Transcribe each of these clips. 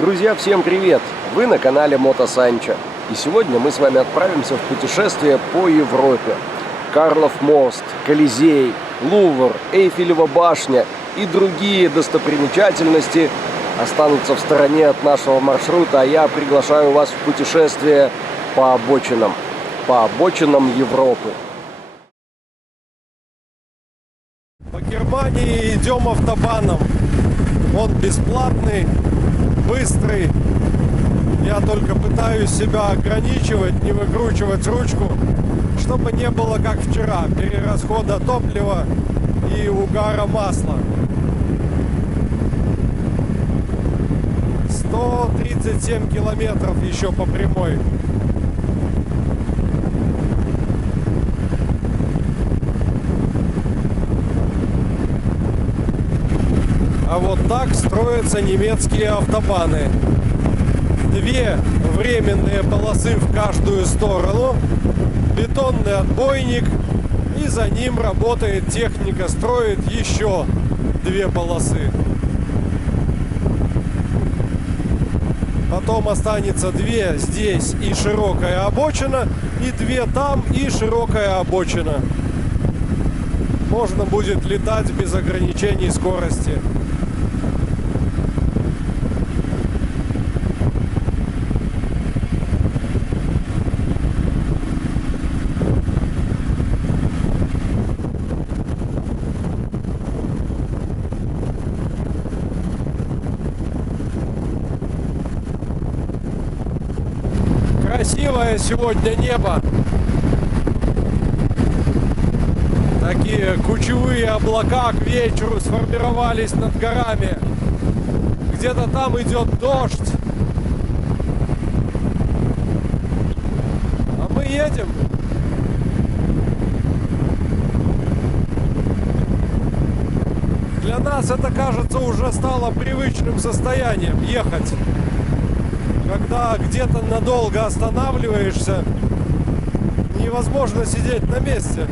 Друзья, всем привет! Вы на канале Мото Санчо. И сегодня мы с вами отправимся в путешествие по Европе. Карлов мост, Колизей, Лувр, Эйфелева башня и другие достопримечательности останутся в стороне от нашего маршрута, а я приглашаю вас в путешествие по обочинам Европы. По Германии идем автобаном. Он бесплатный, быстрый. Я только пытаюсь себя ограничивать, не выкручивать ручку, чтобы не было как вчера, перерасхода топлива и угара масла. 137 километров еще по прямой. А вот так строятся немецкие автобаны. Две временные полосы в каждую сторону, бетонный отбойник, и за ним работает техника, строит еще две полосы. Потом останется две здесь и широкая обочина, и две там и широкая обочина. Можно будет летать без ограничений скорости. Красивое сегодня небо. Такие кучевые облака к вечеру сформировались над горами. Где-то там идет дождь. А мы едем. Для нас это, кажется, уже стало привычным состоянием ехать. Когда где-то надолго останавливаешься, невозможно сидеть на месте.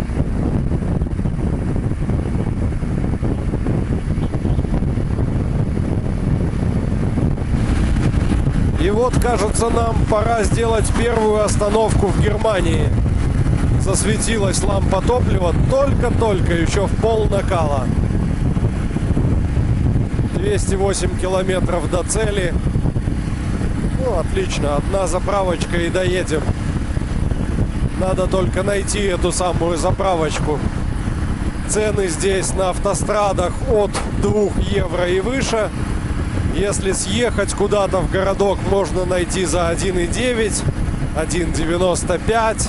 И вот, кажется, нам пора сделать первую остановку в Германии. Засветилась лампа топлива только-только, еще в пол накала. 208 километров до цели. Ну, отлично, одна заправочка и доедем. Надо только найти эту самую заправочку. Цены здесь на автострадах от 2 евро и выше. Если съехать куда-то в городок, можно найти за 1,9, 1,95.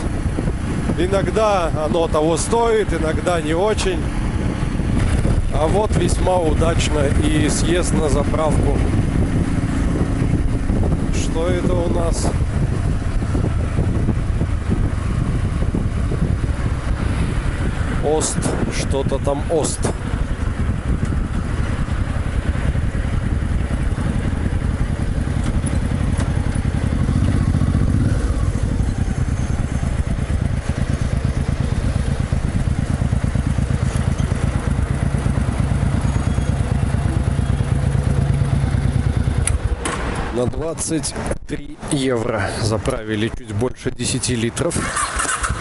Иногда оно того стоит, иногда не очень. А вот весьма удачно и съезд на заправку. Что это у нас? Ост. Что-то там Ост. На 23 евро заправили чуть больше 10 литров.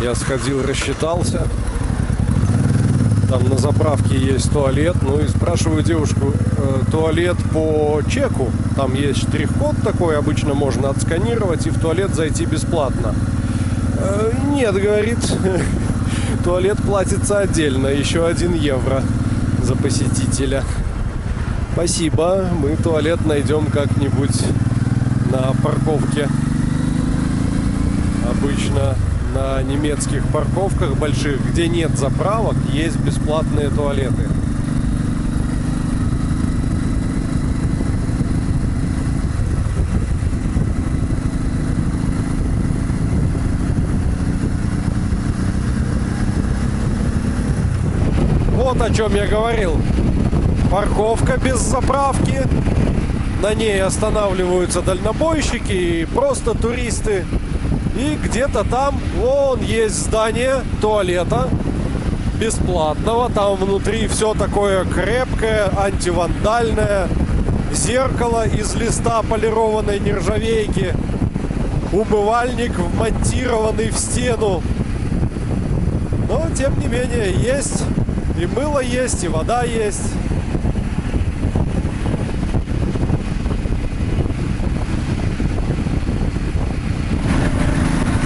Я сходил, рассчитался. Там на заправке есть туалет. Ну и спрашиваю девушку, туалет по чеку. Там есть штрих-код такой, обычно можно отсканировать и в туалет зайти бесплатно. Нет, говорит, туалет платится отдельно, еще 1 евро за посетителя. Спасибо, мы туалет найдем как-нибудь на парковке. Обычно на немецких парковках больших, где нет заправок, есть бесплатные туалеты. Вот о чем я говорил. Парковка без заправки. На ней останавливаются дальнобойщики и просто туристы. И где-то там, вон, есть здание туалета бесплатного. Там внутри все такое крепкое, антивандальное. зеркало из листа полированной нержавейки, умывальник, вмонтированный в стену. Но, тем не менее, есть. И мыло есть, и вода есть.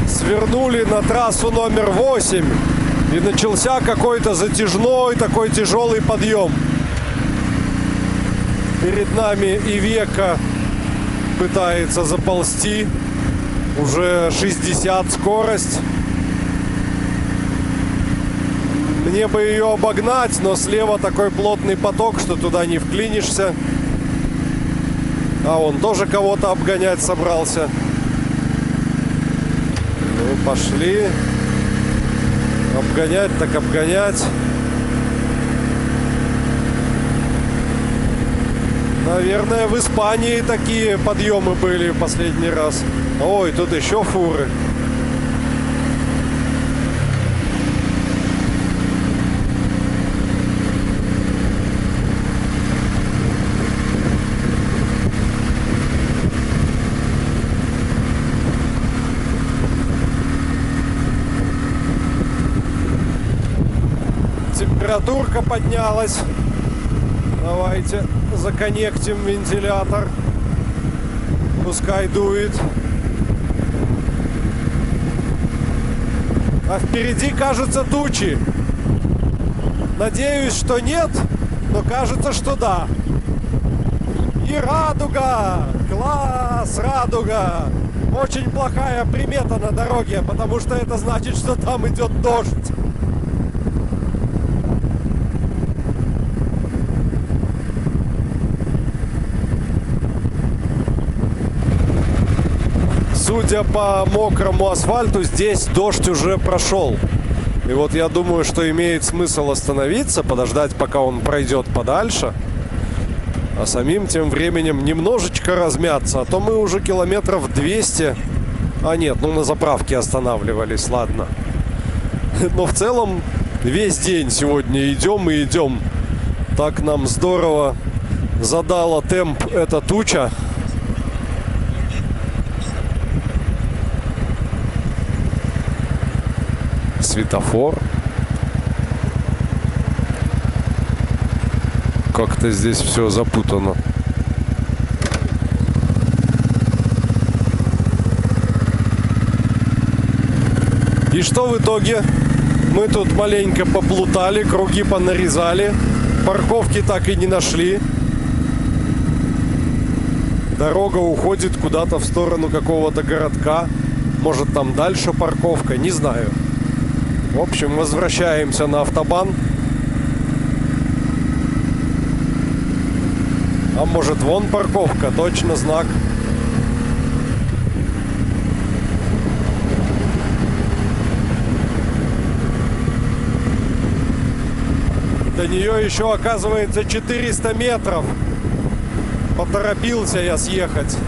Свернули на трассу номер 8. И начался какой-то затяжной, такой тяжелый подъем. Перед нами Ивеко пытается заползти. Уже 60 скорость. Мне бы ее обогнать, но слева такой плотный поток, что туда не вклинишься. А он тоже кого-то обгонять собрался. Ну, пошли. Обгонять так обгонять. Наверное, в Испании такие подъемы были в последний раз. Ой, тут еще фуры. Температурка поднялась. Давайте законнектим вентилятор. Пускай дует. А впереди, кажется, тучи. Надеюсь, что нет, но кажется, что да. И радуга! Класс, радуга! Очень плохая примета на дороге, потому что это значит, что там идет дождь. Судя по мокрому асфальту, здесь дождь уже прошел. И вот я думаю, что имеет смысл остановиться, подождать, пока он пройдет подальше. А самим тем временем немножечко размяться. А то мы уже километров 200... А нет, ну на заправке останавливались, ладно. Но в целом весь день сегодня идем и идем. Так нам здорово задала темп эта туча. Светофор. Как-то здесь все запутано. И что в итоге? Мы тут маленько поплутали, круги понарезали, парковки так и не нашли. Дорога уходит куда-то в сторону какого-то городка. Может, там дальше парковка, не знаю. В общем, возвращаемся на автобан. А может, вон парковка, точно знак. До нее еще, оказывается, 400 метров. Поторопился я съехать.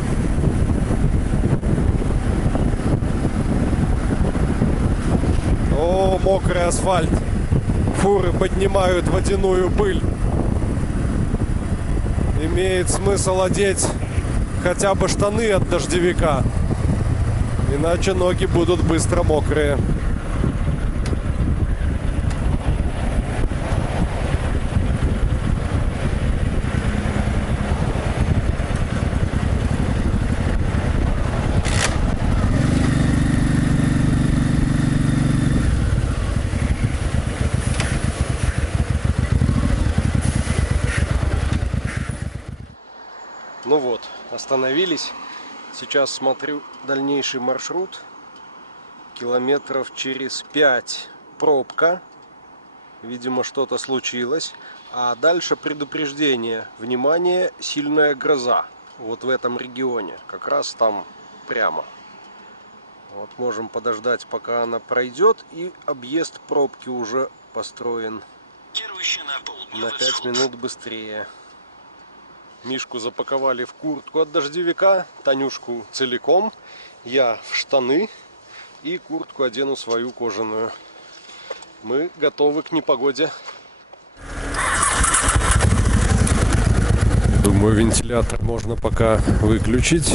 О, мокрый асфальт. Фуры поднимают водяную пыль. Имеет смысл одеть хотя бы штаны от дождевика. Иначе ноги будут быстро мокрые. Ну вот, остановились. Сейчас смотрю дальнейший маршрут. Километров через 5 пробка. Видимо, что-то случилось. А дальше предупреждение. Внимание, сильная гроза. Вот в этом регионе. Как раз там прямо. Вот можем подождать, пока она пройдет. И объезд пробки уже построен на 5 минут быстрее. Мишку запаковали в куртку от дождевика, Танюшку целиком, я в штаны и куртку одену свою кожаную. Мы готовы к непогоде. думаю, вентилятор можно пока выключить.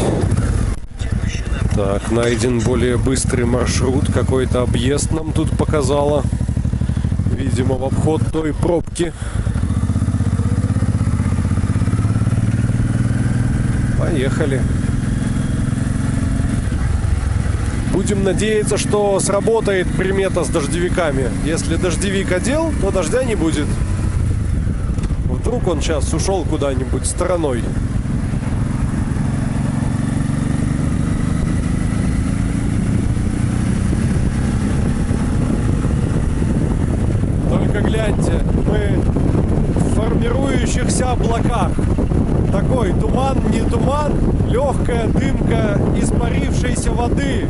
Так, найден более быстрый маршрут. Какой-то объезд нам тут показало. Видимо, в обход той пробки. Поехали. Будем надеяться, что сработает примета с дождевиками. Если дождевик одел, то дождя не будет. Вдруг он сейчас ушел куда-нибудь стороной. Только гляньте, мы в формирующихся облаках. Такой туман, не туман, легкая дымка испарившейся воды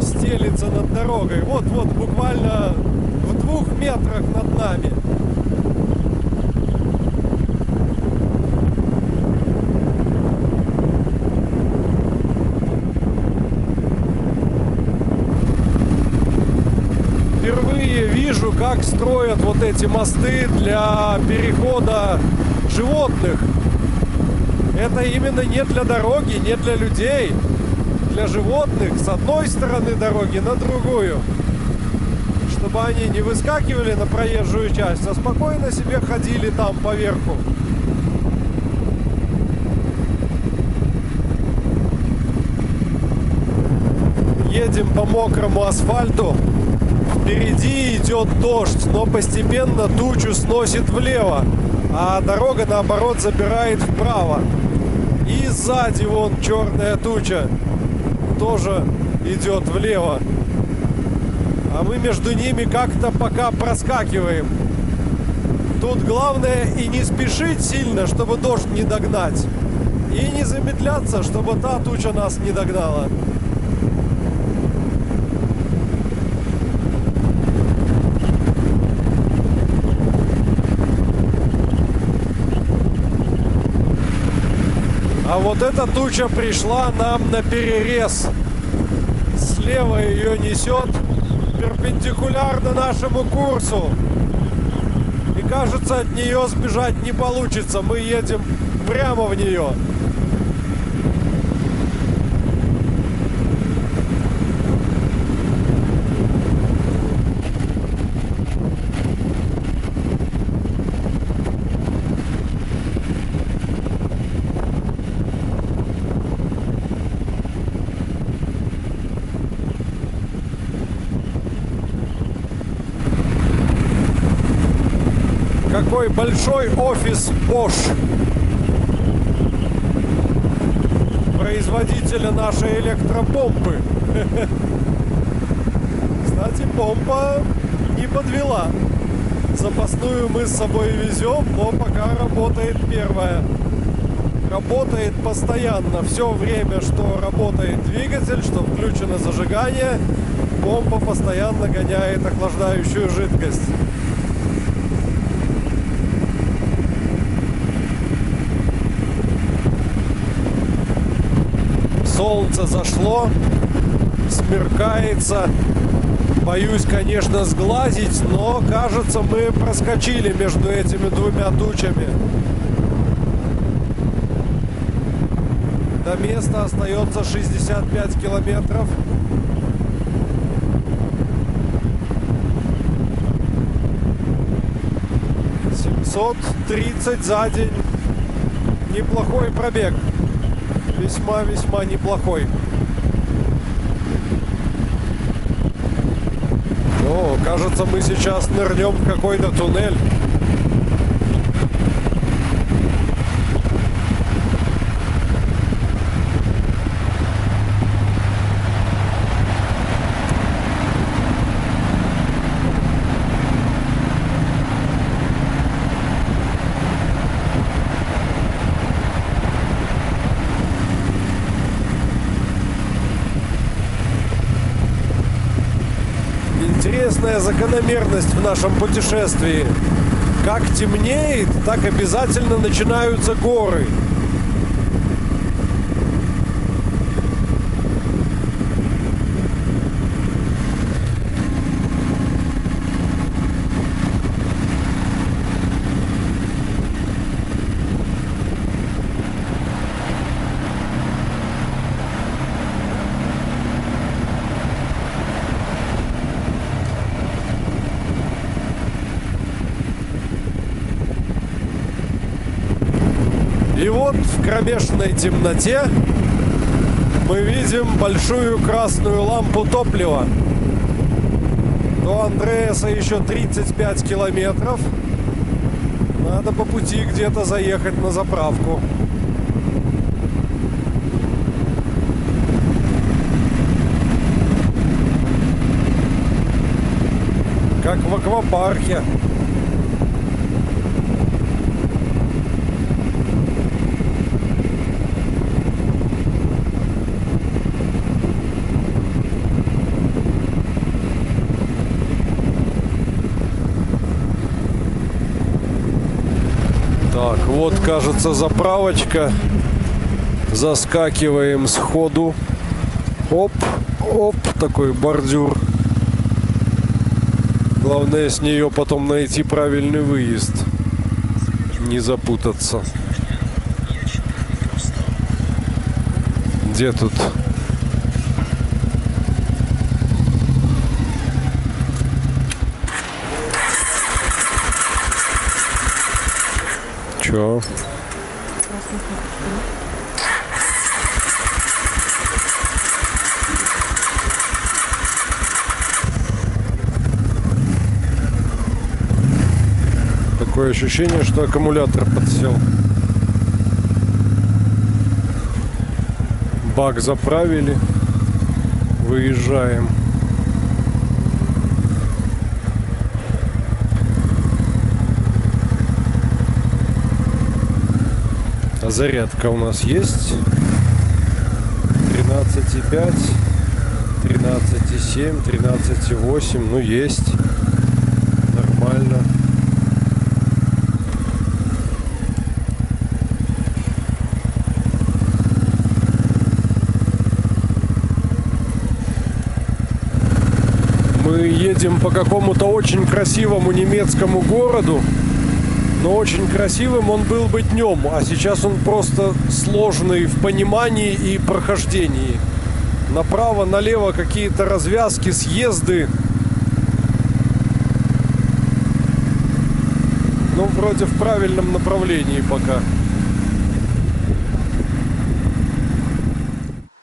стелится над дорогой. Вот-вот, буквально в 2 метрах над нами. Впервые вижу, как строят вот эти мосты для перехода животных. Это именно не для дороги, не для людей, для животных с одной стороны дороги на другую. Чтобы они не выскакивали на проезжую часть, а спокойно себе ходили там поверху. Едем по мокрому асфальту. Впереди идет дождь, но постепенно тучу сносит влево, а дорога наоборот забирает вправо. И сзади вон черная туча тоже идет влево. А мы между ними как-то пока проскакиваем. Тут главное и не спешить сильно, чтобы дождь не догнать. И не замедляться, чтобы та туча нас не догнала. А вот эта туча пришла нам на перерез. Слева ее несет перпендикулярно нашему курсу. И кажется, от нее сбежать не получится. Мы едем прямо в нее. Какой большой офис Bosch, производителя нашей электропомпы. Кстати, помпа не подвела. Запасную мы с собой везем, но пока работает первая. Работает постоянно. Все время, что работает двигатель, что включено зажигание, помпа постоянно гоняет охлаждающую жидкость. Солнце зашло, смеркается. Боюсь, конечно, сглазить, но, кажется, мы проскочили между этими 2 тучами. До места остается 65 километров. $730 за день. Неплохой пробег. Весьма-весьма неплохой. О, кажется, мы сейчас нырнем в какой-то туннель. Интересная закономерность в нашем путешествии. Как темнеет, так обязательно начинаются горы. в кромешной темноте мы видим большую красную лампу топлива. До Андреаса еще 35 километров. Надо по пути где-то заехать на заправку. Как в аквапарке. Так, вот, кажется, заправочка. Заскакиваем сходу. Оп, оп, такой бордюр. Главное с нее потом найти правильный выезд. Не запутаться. Где тут? Чё? Такое ощущение, что аккумулятор подсел. Бак заправили. Выезжаем. А зарядка у нас есть. 13,5, 13,7, 13,8. Ну, есть. Нормально. Мы едем по какому-то очень красивому немецкому городу, но очень красивым он был бы днем, а сейчас он просто сложный в понимании и прохождении. Направо, налево какие-то развязки, съезды. Ну, вроде в правильном направлении пока.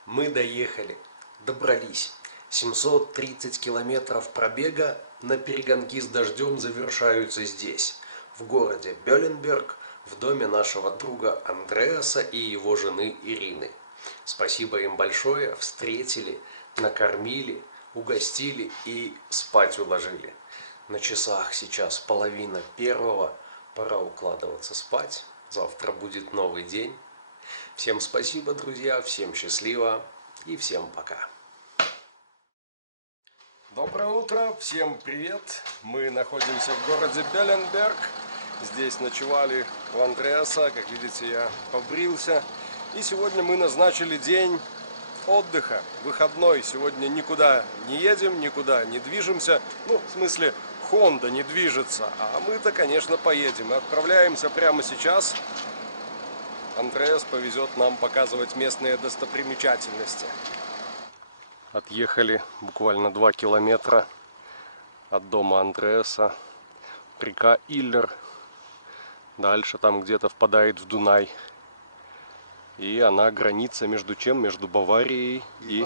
Мы доехали, добрались. 730 километров пробега на перегонки с дождем завершаются здесь, в городе Бёленберг, в доме нашего друга Андреаса и его жены Ирины. Спасибо им большое, встретили, накормили, угостили и спать уложили. На часах сейчас 1:30, пора укладываться спать, завтра будет новый день. Всем спасибо, друзья, всем счастливо и всем пока. Доброе утро, всем привет! Мы находимся в городе Бёленберг. Здесь ночевали у Андреаса, как видите, я побрился. И сегодня мы назначили день отдыха, выходной. Сегодня никуда не едем, никуда не движемся. Ну, в смысле, Honda не движется, а мы-то, конечно, поедем. Мы отправляемся прямо сейчас. Андреас повезет нам показывать местные достопримечательности. Отъехали буквально 2 километра от дома Андреаса. Река Иллер. Дальше там где-то впадает в Дунай. И она граница между чем? Между Баварией и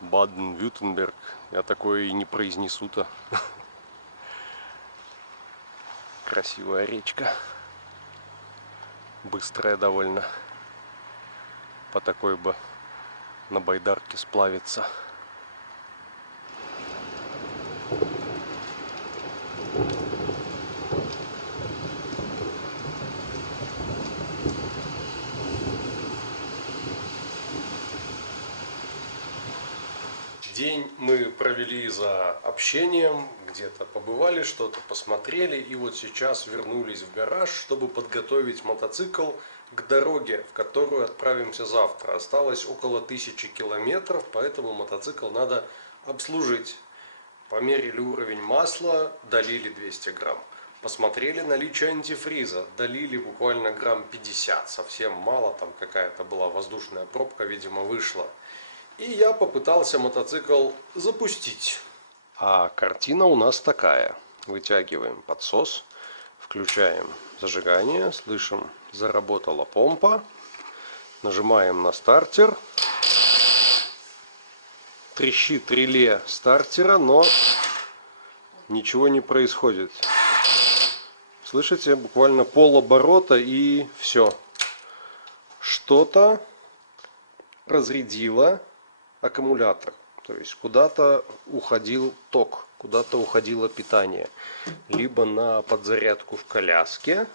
Баден-Вюртемберг. Я такое и не произнесу-то. Красивая речка. Быстрая довольно. По такой бы на байдарке сплавиться. День мы провели за общением, где-то побывали, что-то посмотрели, и вот сейчас вернулись в гараж, чтобы подготовить мотоцикл к дороге, в которую отправимся завтра. Осталось около 1000 километров, поэтому мотоцикл надо обслужить. Померили уровень масла, долили 200 грамм. Посмотрели наличие антифриза, долили буквально грамм 50, совсем мало, там какая-то была воздушная пробка, видимо, вышла. И я попытался мотоцикл запустить. А картина у нас такая. Вытягиваем подсос, включаем зажигание, слышим, заработала помпа. Нажимаем на стартер. Трещит реле стартера, но ничего не происходит. Слышите, буквально полоборота и все. Что-то разрядило аккумулятор. То есть куда-то уходил ток, куда-то уходило питание. Либо на подзарядку в коляске,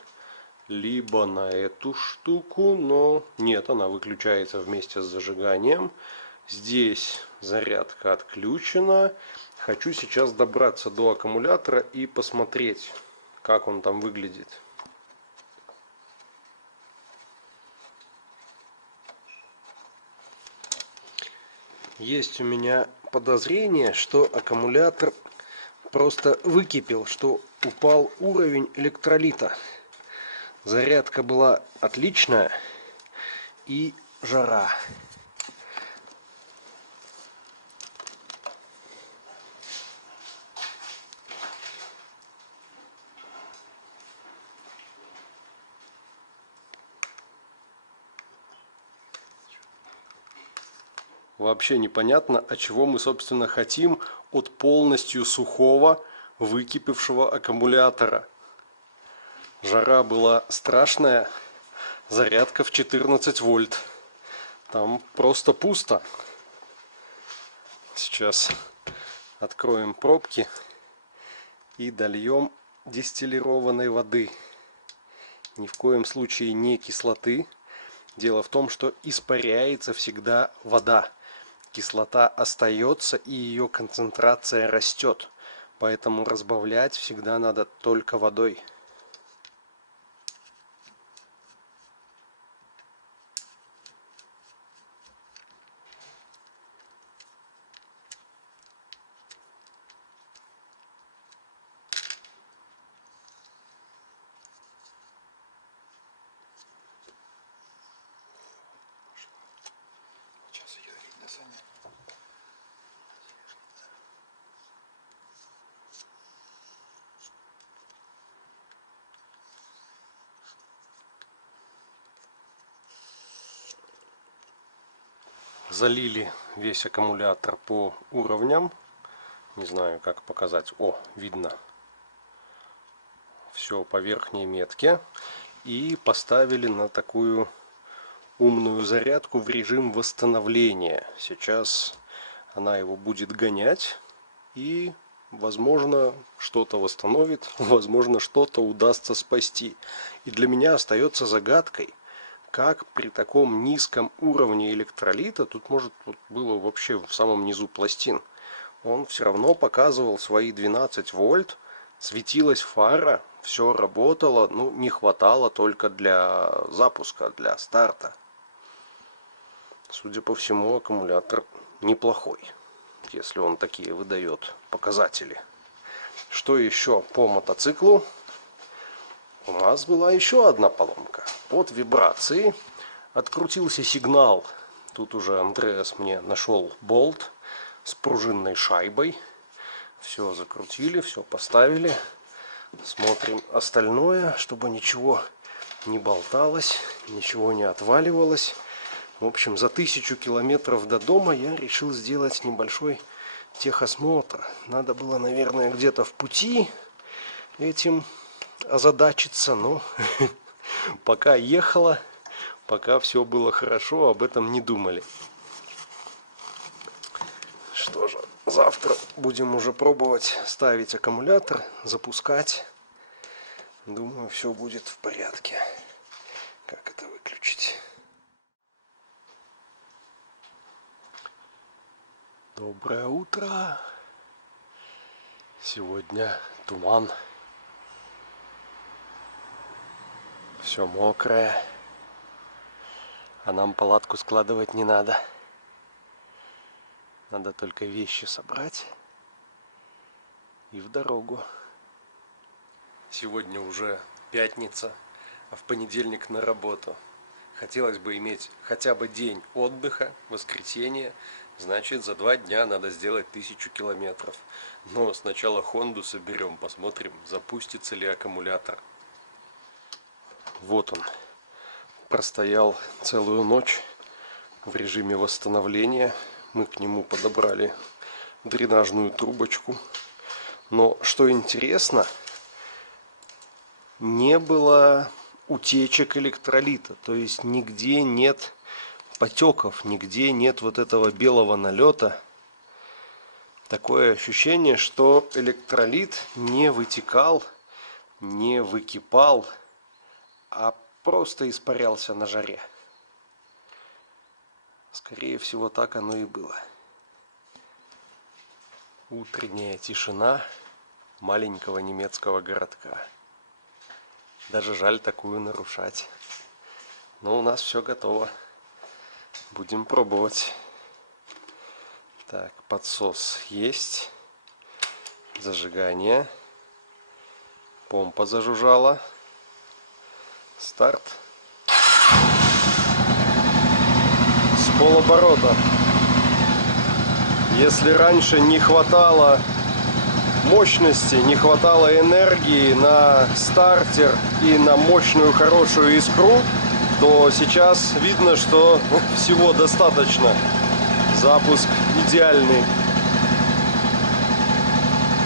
либо на эту штуку, но нет, она выключается вместе с зажиганием. Здесь зарядка отключена. Хочу сейчас добраться до аккумулятора и посмотреть, как он там выглядит. Есть у меня подозрение, что аккумулятор просто выкипел, что упал уровень электролита. Зарядка была отличная и жара. Вообще непонятно, от чего мы, собственно, хотим от полностью сухого, выкипевшего аккумулятора. Жара была страшная, зарядка в 14 вольт. Там просто пусто. Сейчас откроем пробки и дольем дистиллированной воды. Ни в коем случае не кислоты. Дело в том, что испаряется всегда вода. Кислота остается и ее концентрация растет. Поэтому разбавлять всегда надо только водой. Сейчас ее видно, Саня. Залили весь аккумулятор по уровням. Не знаю, как показать. О, видно. Все по верхней метке. И поставили на такую умную зарядку в режим восстановления. Сейчас она его будет гонять. И, возможно, что-то восстановит. Возможно, что-то удастся спасти. И для меня остается загадкой, как при таком низком уровне электролита, тут может было вообще в самом низу пластин, он все равно показывал свои 12 вольт, светилась фара, все работало, ну не хватало только для запуска, для старта. Судя по всему, аккумулятор неплохой, если он такие выдает показатели. Что еще по мотоциклу? У нас была еще одна поломка. От вибрации открутился сигнал. Тут уже Андреас мне нашел болт с пружинной шайбой. Все закрутили, все поставили. Смотрим остальное, чтобы ничего не болталось, ничего не отваливалось. В общем, за 1000 километров до дома я решил сделать небольшой техосмотр. Надо было, наверное, где-то в пути этим озадачиться, но пока ехала, пока все было хорошо, об этом не думали. Что же, завтра будем уже пробовать ставить аккумулятор, запускать. Думаю, все будет в порядке. Как это выключить? Доброе утро. Сегодня туман. Все мокрое. А нам палатку складывать не надо. Надо только вещи собрать и в дорогу. Сегодня уже пятница, а в понедельник на работу. Хотелось бы иметь хотя бы день отдыха, воскресенье. Значит, за 2 дня надо сделать 1000 километров. Но сначала Хонду соберем, посмотрим, запустится ли аккумулятор. Вот он, простоял целую ночь в режиме восстановления. Мы к нему подобрали дренажную трубочку. Но что интересно, не было утечек электролита. То есть нигде нет потеков, нигде нет вот этого белого налета. Такое ощущение, что электролит не вытекал, не выкипал, а просто испарялся на жаре. Скорее всего, так оно и было. Утренняя тишина маленького немецкого городка. Даже жаль такую нарушать. Но у нас все готово. Будем пробовать. Так, подсос есть. Зажигание. Помпа зажужжала. Старт. С полоборота. Если раньше не хватало мощности, не хватало энергии на стартер и на мощную хорошую искру, то сейчас видно, что всего достаточно. Запуск идеальный.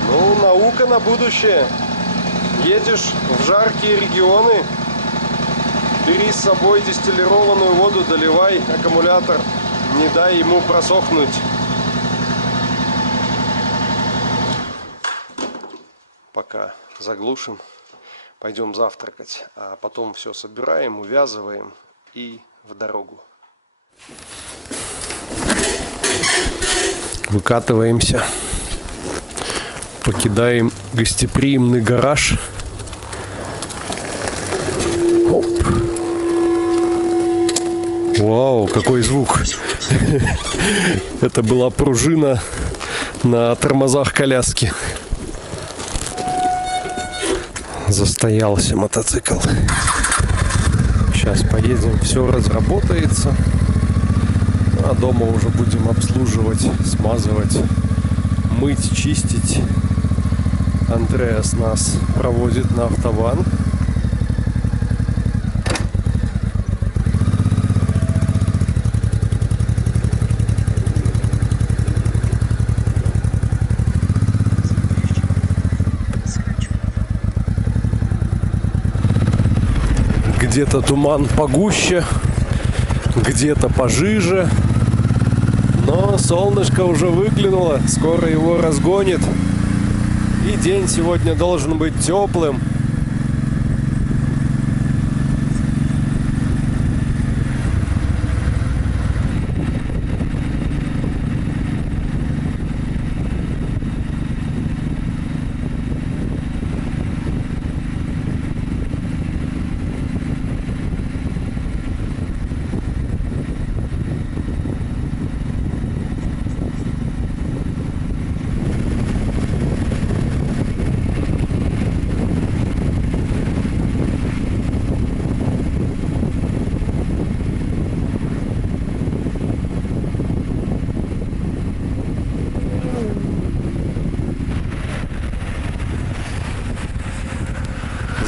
Ну, наука на будущее. Едешь в жаркие регионы, бери с собой дистиллированную воду, доливай аккумулятор, не дай ему просохнуть. Пока заглушим, пойдем завтракать, а потом все собираем, увязываем и в дорогу. Выкатываемся, покидаем гостеприимный гараж. Оп. Вау, какой звук! Это была пружина на тормозах коляски. Застоялся мотоцикл. Сейчас поедем, все разработается. А дома уже будем обслуживать, смазывать, мыть, чистить. Андреас нас проводит на автобан. Где-то туман погуще, где-то пожиже. Но солнышко уже выглянуло, скоро его разгонит. И день сегодня должен быть теплым.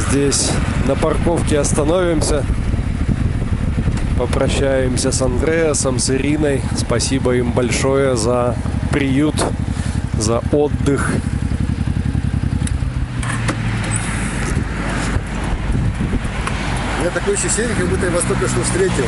Здесь на парковке остановимся, попрощаемся с Андреасом, с Ириной. Спасибо им большое за приют, за отдых. У меня такое ощущение, как будто я вас только что встретил.